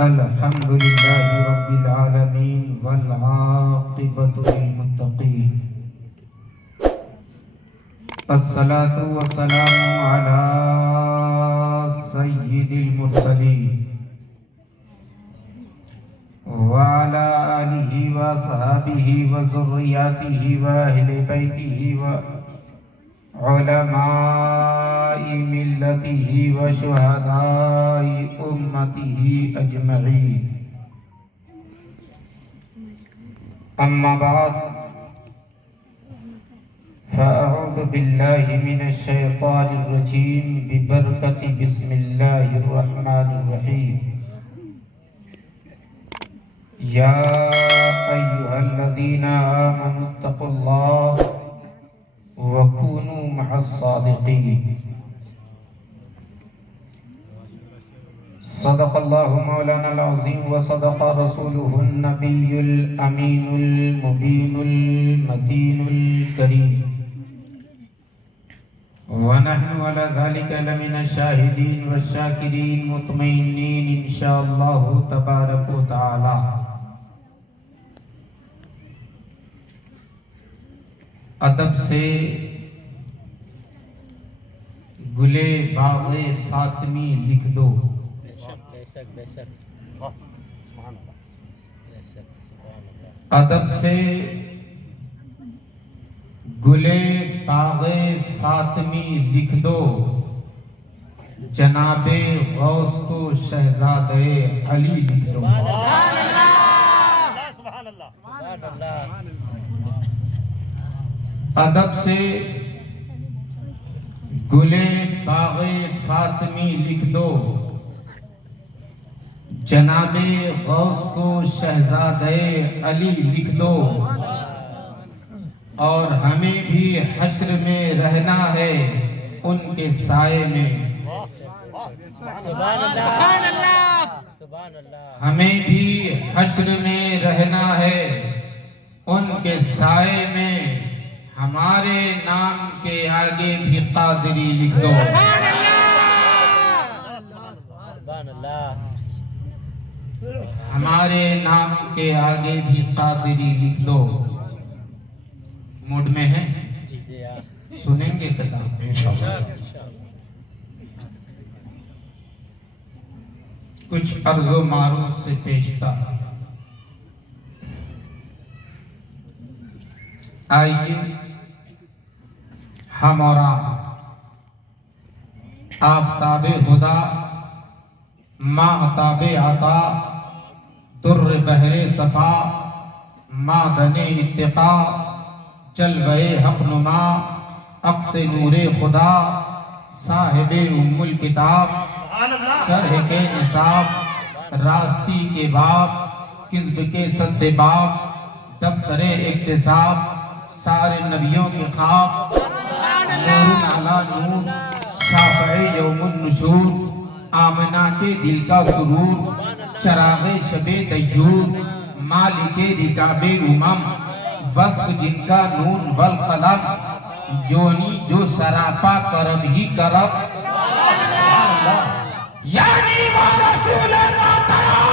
الحمد لله رب العالمين والعاقبة للمتقين الصلاة والسلام على سيد المرسلين وعلى آله وصحابه وذرياته وأهل بيته وعلماء ملته وشهداء أمته أجمعين أما بعد فأعوذ بالله من الشيطان الرجيم ببركة بسم الله الرحمن الرحيم يا أيها الذين آمنوا اتقوا الله وكونوا مع الصادقين صدق الله مولانا العظيم وصدق رسوله النبي الأمين المبين المتين الكريم ونحن على ذلك لمن الشاهدين والشاكرين مطمئنين إن شاء الله تبارك وتعالى. ادب سے گلے باغ فاطمی لکھ دو، ادب سے گلے باغ فاطمی لکھ دو، جناب غوث کو شہزادے علی لکھ دو. ادب سے گلے باغ فاطمی لکھ دو، جناب غوث کو شہزادے علی لکھ دو، اور ہمیں بھی حشر میں رہنا ہے ان کے سائے میں. ہمیں بھی حشر میں رہنا ہے ان کے سائے میں، ہمارے نام کے آگے بھی قادری لکھ دو. ہمارے نام کے آگے بھی قادری لکھ دو. موڈ میں ہیں؟ سنیں گے خطاب انشاءاللہ. کچھ عرض و معروض سے پیشتا. آئیے ہم اور آپ آفتاب خدا، ماہتاب عطا، در بحر صفا، معدن اتقا، جلوہ حق نما، عکس نور خدا، صاحب ام الکتاب، شرح کے نصاب، راستی کے باب، کذب کے صد باب، دفتر اکتساب، سارے نبیوں کے خواب، نور علی نور، شافع یوم النشور، آمنہ کے دل کا سرور، چراغ شب دیور، مالک رکاب امم، وصف جن کا نون والقلم، یونی جو سراپا کرم ہی کرم. یعنی وہ رسول محترم،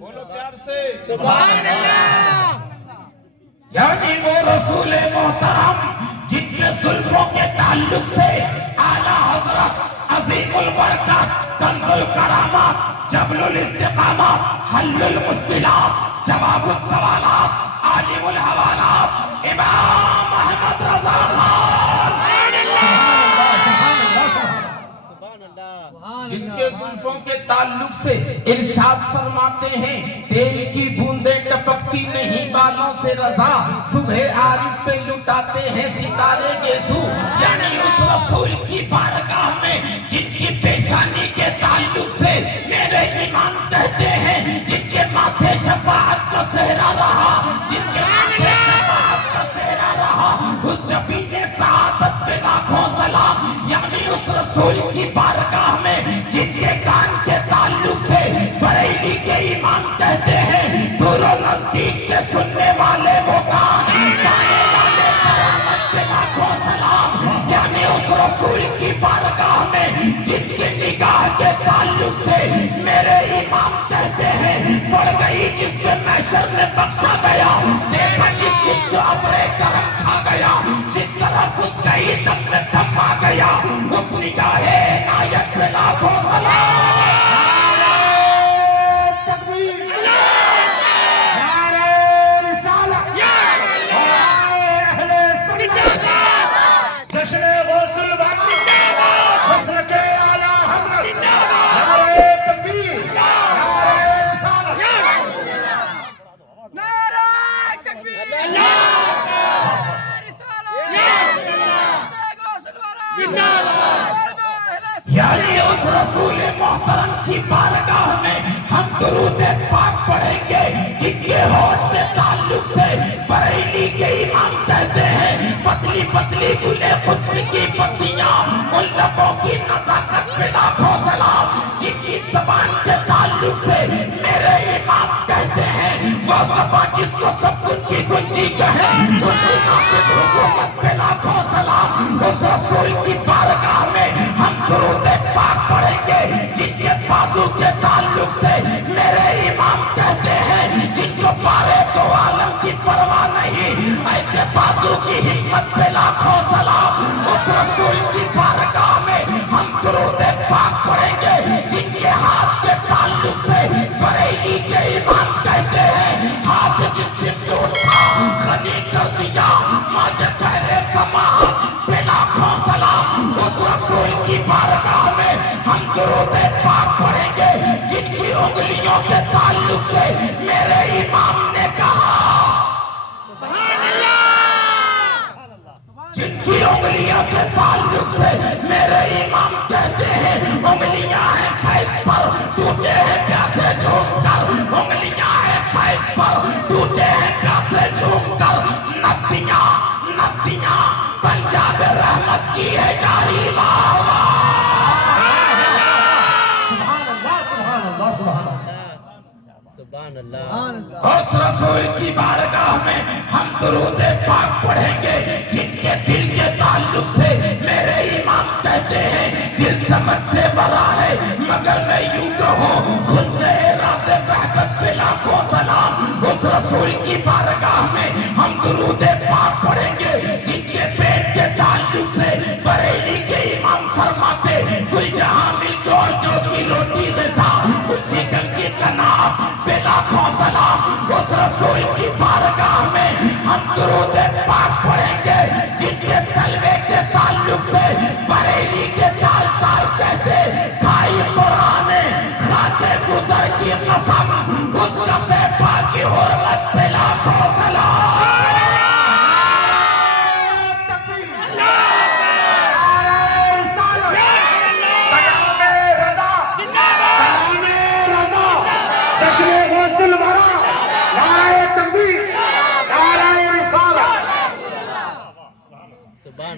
بولو پیار سے سبحان اللہ. یعنی وہ رسول محترم جن کے زلفوں کے تعلق سے اعلیٰ حضرت عظیم البرکت کنز الکرامات جبل الاستقامات حل المشکلات جواب السوالات عالم الحوالات امام احمد رضا خان جن کے زلفوں کے تعلق سے ارشاد فرماتے ہیں تیل کی بوندیں ٹپکتی نہیں بالوں سے رضا، صبح عارض پہ لٹاتے ہیں ستارے گیسو. یعنی اس رسول کی بارگاہ میں جن کی پیشانی کے تعلق سے میرے ایمان کہتے ہیں، جن کے ماتھے شفاعت کا صحرا رہا، جن کے ماتھے شفاعت کا صحرا رہا، اس جبین سعادت پہ لاکھوں سلام. یعنی اس رسول کی بارگاہ میں جن کے کان کے تعلق سے بریلی کے ایمان کہتے ہیں، دور و نزدیک کے سننے والے وہ کان، گانے والے کرامت پہ لاکھوں سلام. یعنی اس رسول کی بارگاہ میں جن کی نگاہ کے یعنی اس رسول محترم کی بارگاہ میں ہم درود پاک پڑھیں گے جن کے ہونٹ کے تعلق سے بریلی کے امام کہتے ہیں پتلی پتلی گلے قدس کی پتیاں ان لبوں کی نزاکت پہ لاکھوں سلام جن کی زبان کے تعلق سے میرے امام کہتے ہیں وہ زبان جس کو سب کچھ کی گنجی کہے اس کی نافذ حکومت پہ لاکھوں سلام اس رسول کی بارگاہ میں ہم درود پاک پڑھیں گے جن کے بازو کے تعلق سے میرے امام کہتے ہیں جن کو پارے تو عالم کی پرواہ نہیں ایسے بازو کی ہمت پہ لاکھوں سلام اس رسول کی بارگاہ میں ہم درود پاک پڑھیں گے جن کے ہاتھ کے تعلق سے بریلی کے امام کہتے ہیں ہاتھ جس سے ٹوٹا خلی کر دیا ماجھ پہلے سماعت پہ لاکھوں سلام اس رسول کی بارگاہ میں ہم درود پاک پڑھیں گے جن کی انگلیوں کے تعلق سے میرے امام نے کہا جن کی انگلیوں کے تعلق سے میرے امام کہتے ہیں انگلیاں ہیں فیض پر ٹوٹے ہیں پیاسے جھوم کر انگلیاں ہیں فیض پر ٹوٹے ہیں پیاسے جھوم کر ندیاں ندیاں پنجاب رحمت کی ہے جاری واہ واہ اس رسول کی بارگاہ میں ہم درود پاک پڑھیں گے جن کے دل کے تعلق سے میرے امام کہتے ہیں دل سمجھ سے بڑا ہے مگر میں یوں کہوں خود چہرہ سے وحدت پہ لاکھوں سلام اس رسول کی بارگاہ میں ہم درود پاک پڑھیں گے جن کے پیٹ کے تعلق سے بریلی کے امام فرماتے کوئی جہاں مل کے اور جو کی روٹی غذا اسی کن کی کناب پہ لاکھوں سلام اس رسول کی بارگاہ میں ہم درود پاک پڑھیں گے جن کے تلوے کے تعلق سے بریلی کے تال تال کہتے کھائی قرآن خاتے گزر کی قسم اس کفے پاک کی حرمت پہ لاکھوں سلام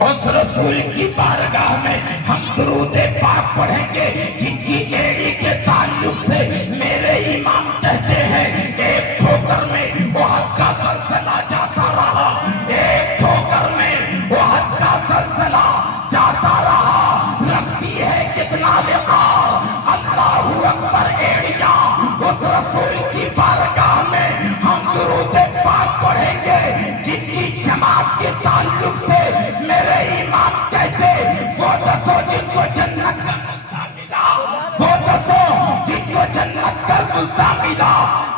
اس رسول کی بارگاہ میں ہم درود پاک پڑھیں گے جن کی ایڑی کے تعلق سے میرے امام کہتے ہیں ایک ٹھوکر میں احد کا سلسلہ جاتا رہا ایک ٹھوکر میں احد کا سلسلہ جاتا رہا رکھتی ہے کتنا وقار اللہ اکبر ایڑیاں اس رسول کی بارگاہ میں ہم درود پاک پڑھیں گے جن کی جماعت کے تعلق سے میرے امام کہتے وہ دسو جن کو جنت کا مزدہ ملا وہ دسو جن کو جنت کا مزدہ ملا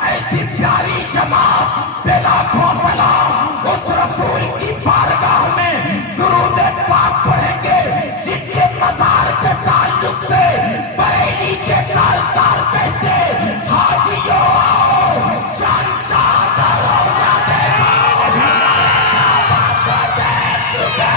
ایسی پیاری جماعت پہ لاکھوں سلام اس رسول کی بارگاہ میں درود پاک پڑھیں گے جن کے مزار کے تعلق سے بریلی کے تالدار کہتے حاجیوں آؤ شہنشاہ کا روزہ دیکھو کعبہ کو دیکھ چکے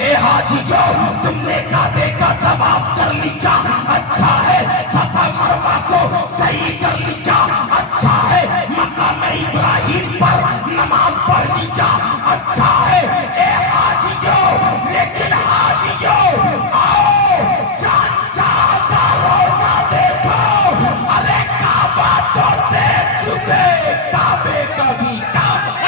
اے حاجیوں تم نے کعبے کا طواف کر لیا اچھا ہے صفا مروہ کو صحیح کر لیا اچھا ہے مقام ابراہیم پر نماز پڑھ لیا اچھا ہے اے حاجیوں لیکن حاجیوں آؤ شہنشاہ کا روزہ دیکھو ارے کعبہ تو دیکھ چکے کعبے کا بھی کعبہ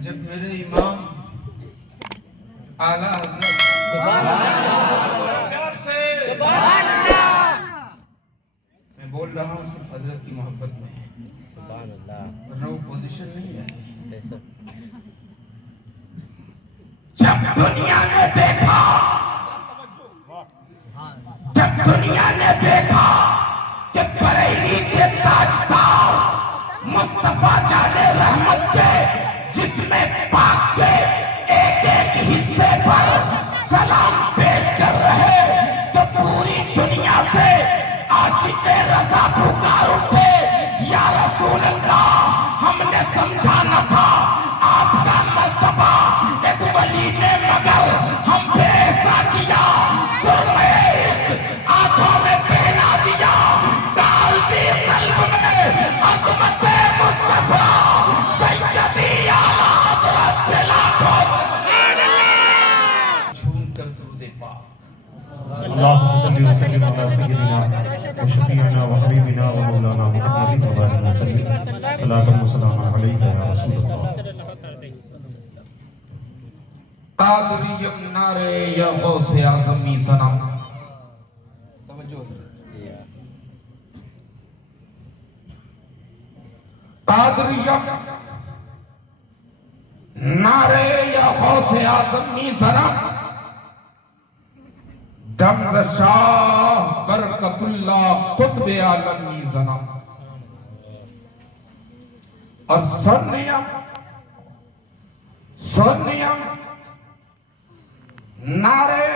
جب میرے امام اعلیٰ حضرت پیار سے میں بول رہا ہوں صرف حضرت کی محبت میں ورنہ وہ پوزیشن نہیں ہے جب دنیا نے دیکھا جب دنیا نے دیکھا کہ بریلی کے تاجدار مصطفیٰ جان رحمت تھا آپ کا مرتبہ ایک ولی نے مگر ہم پہ ایسا کیا سرمہ عشق آنکھوں میں پہنا دیا ڈال دی قلب میں عظمت مصطفیٰ سیدی اعلیٰ حضرت بلا کو جھوم کر درود پاک اللهم صل وسلم على سيدنا وشفيعنا وحبيبنا ومولانا محمد وبارك وسلم صلاة وسلاما عليك يا رسول الله. قادریم نعرے یا غوث اعظمی سنم توجہ قادریم نعرے یا غوث اعظمی سنم دمز شاہ برکت اللہ قطب عالمی سنم اور سنیم نعرے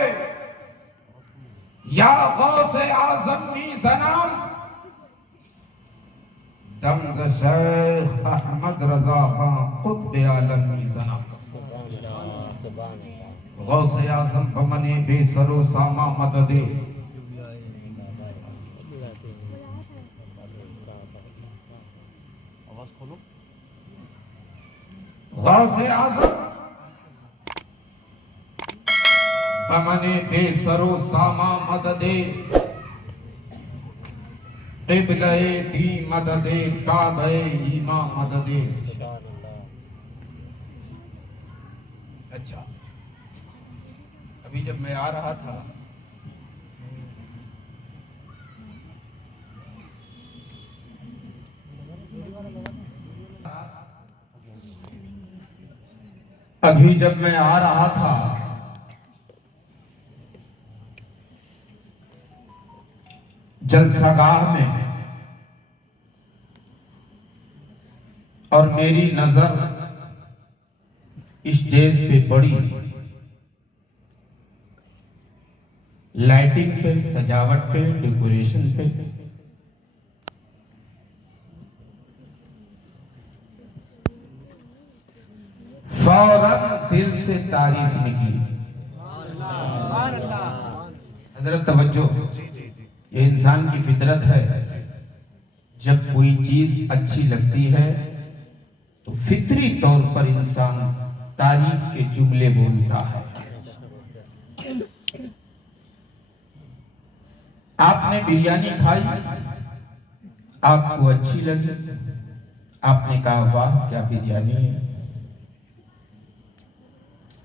یا غوث اعظمی سنم دمز شیخ احمد رضا خان قطب عالمی سنم غوث اعظم بمنے بے سر و ساما مددے غوث اعظم بمنے بے سر و ساما مددے قبلہ دی مددے کعبہ ایمان مددے. اچھا ابھی جب میں آ رہا تھا جلسہ گاہ میں اور میری نظر اسٹیج پہ پڑی لائٹنگ پہ سجاوٹ پہ ڈیکوریشن پہ فوراً دل سے تعریف نکلی. حضرت توجہ یہ انسان کی فطرت ہے جب کوئی چیز اچھی لگتی ہے تو فطری طور پر انسان تعریف کے جملے بولتا ہے. آپ نے بریانی کھائی آپ کو اچھی لگی آپ نے کہا واہ کیا بریانی ہے.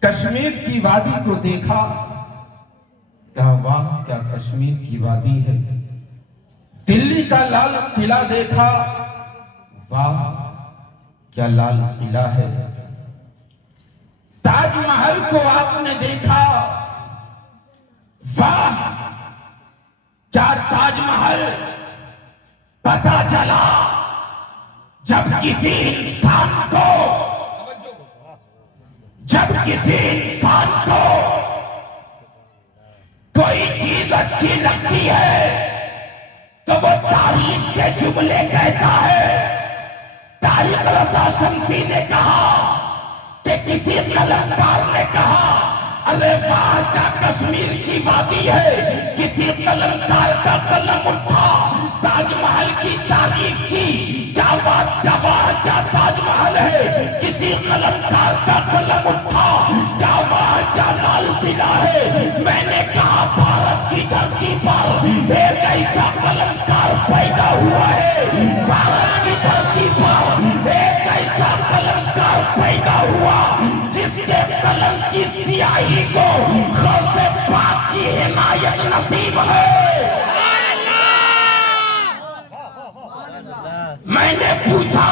کشمیر کی وادی کو دیکھا کہا واہ کیا کشمیر کی وادی ہے. دلی کا لال قلعہ دیکھا واہ کیا لال قلعہ ہے. تاج محل کو آپ نے دیکھا واہ کیا تاج محل. پتا چلا جب کسی انسان کو کوئی چیز اچھی لگتی ہے تو وہ تعریف کے جملے کہتا ہے. طارق رضا شمسی نے کہا کہ کسی قلمکار نے کہا ارے واہ کیا کشمیر کی وادی ہے. کسی قلمکار کا قلم اٹھا تاج محل کی تعریف کی کیا بات کیا تاج محل ہے. کسی قلمکار کا قلم اٹھا کیا بات کیا لال قلعہ ہے. میں نے کہا بھارت کی دھرتی پر ایک ایسا قلمکار پیدا ہوا ہے. بھارت کی دھرتی پر ایک ایسا قلمکار پیدا ہوا جس کے قلم کی سیاہی کو غوث پاک کی حمایت نصیب ہے. میں نے پوچھا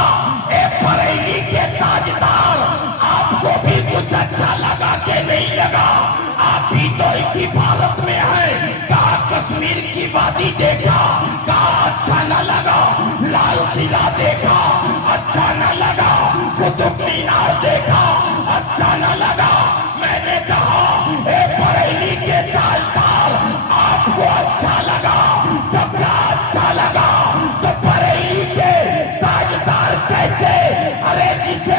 اے بریلی کے تاجدار آپ کو بھی کچھ اچھا لگا کہ نہیں لگا. آپ بھی تو اسی بھارت میں ہیں. کہا کشمیر کی وادی دیکھا کہا اچھا نہ لگا. لال قلعہ دیکھا اچھا نہ لگا. قطب مینار دیکھا اچھا نہ لگا. میں نے کہا اے بریلی کے تاجدار آپ کو اچھا لگا تو کیا اچھا لگا. تو بریلی کے تاجدار کہتے ارے جسے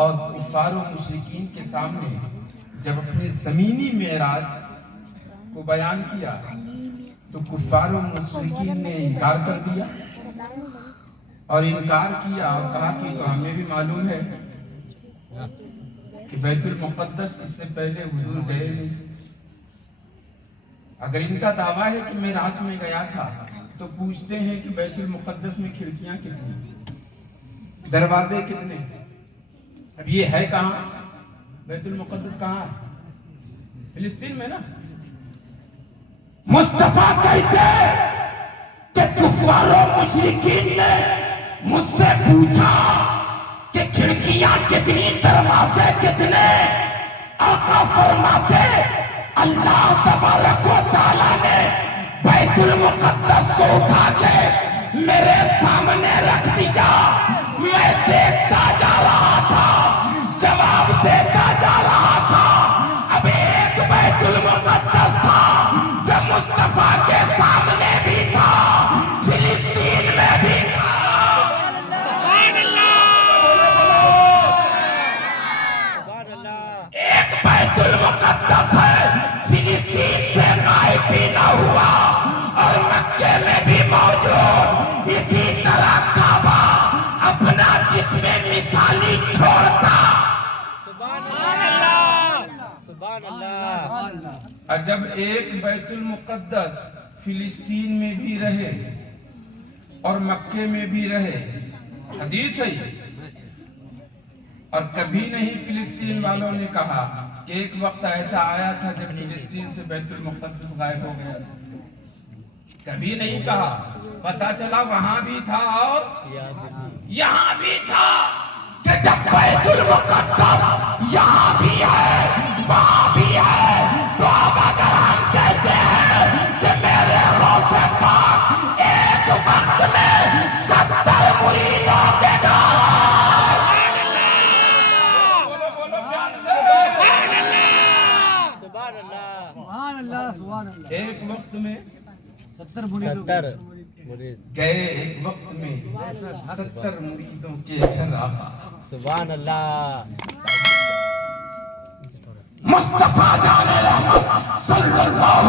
اور کفار و مشرکین کے سامنے جب اپنے زمینی معراج کو بیان کیا تو کفار و مشرکین نے انکار کر دیا اور انکار کیا اور کہا کہ تو ہمیں بھی معلوم ہے کہ بیت المقدس اس سے پہلے حضور گئے نہیں۔ اگر ان کا دعویٰ ہے کہ میں رات میں گیا تھا تو پوچھتے ہیں کہ بیت المقدس میں کھڑکیاں کتنی، دروازے کتنے؟ اب یہ ہے کہاں؟ بیت المقدس کہاں ہے؟ فلسطین میں نا۔ مصطفیٰ کہتے کہ کفار و مشرکین نے مجھ سے پوچھا کہ کھڑکیاں کتنی، دروازے کتنے؟ آقا فرماتے اللہ تبارک و تعالیٰ نے بیت المقدس کو اٹھا کے میرے سامنے رکھ دیا، میں دیکھتا جا رہا تھا، جواب دیتا جا رہا تھا۔ اب ایک بیت المقدس تھا جو مصطفیٰ کے سامنے بھی تھا، فلسطین میں بھی تھا۔ ایک بیت المقدس ہے، فلسطین سے غائب بھی نہ ہوا اور مکے میں بھی موجود۔ اسی طرح کعبہ اپنا جسم مثالی چھوڑتا۔ سبحان اللہ۔ اور جب ایک بیت المقدس فلسطین میں بھی رہے اور مکے میں بھی رہے، حدیث ہے یہ، اور کبھی نہیں فلسطین والوں نے کہا کہ ایک وقت ایسا آیا تھا جب فلسطین سے بیت المقدس غائب ہو گیا، کبھی نہیں کہا۔ پتا چلا وہاں بھی تھا اور یہاں بھی تھا کہ جب بیت المقدس یہاں بھی ہے وہاں بھی ہے، تو اب اگر ہم کہتے ہیں کہ میرے غوث پاک ایک وقت میں 70 مریدوں کے گھر، بولو بولو پیار سے، سبحان اللہ۔ ایک وقت میں 70 مرید گئے، ایک وقت میں 70 مریدوں کے گھر آقا۔ سبحان اللہ۔ مصطفیٰ جان رحمت صلی اللہ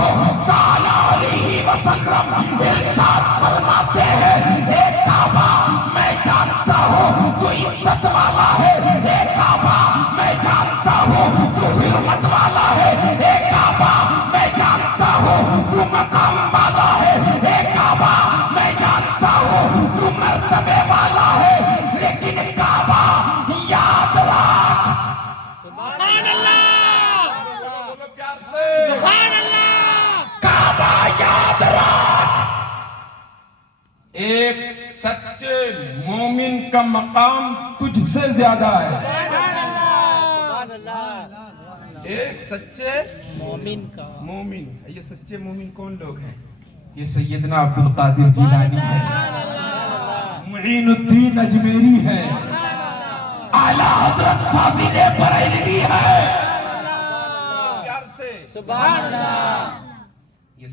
تعالی علیہ وسلم ارشاد فرماتے ہیں، ایک کعبہ میں جانتا ہوں تو عزت والا ہے، ایک کعبہ میں جانتا ہوں تو حرمت والا ہے، ایک کعبہ میں جانتا ہوں تو مقام والا ہے، ایک کعبہ میں جانتا ہوں تو مرتبے والا ہے، لیکن کعبہ یاد رکھ، سبحان اللہ۔ بولو پیار سے، سبحان اللہ۔ کعبہ یاد رکھ، ایک سچے مومن کا مقام تجھ سے زیادہ ہے۔ سبحان اللہ۔ ایک سچے مومن کا مومن، یہ سچے مومن کون لوگ ہیں؟ یہ سیدنا عبد القادر جیلانی ہے، معین الدین اجمیری ہے، اعلیٰ حضرت فاضل بریلوی ہے۔ پیار سے، سبحان اللہ۔ یہ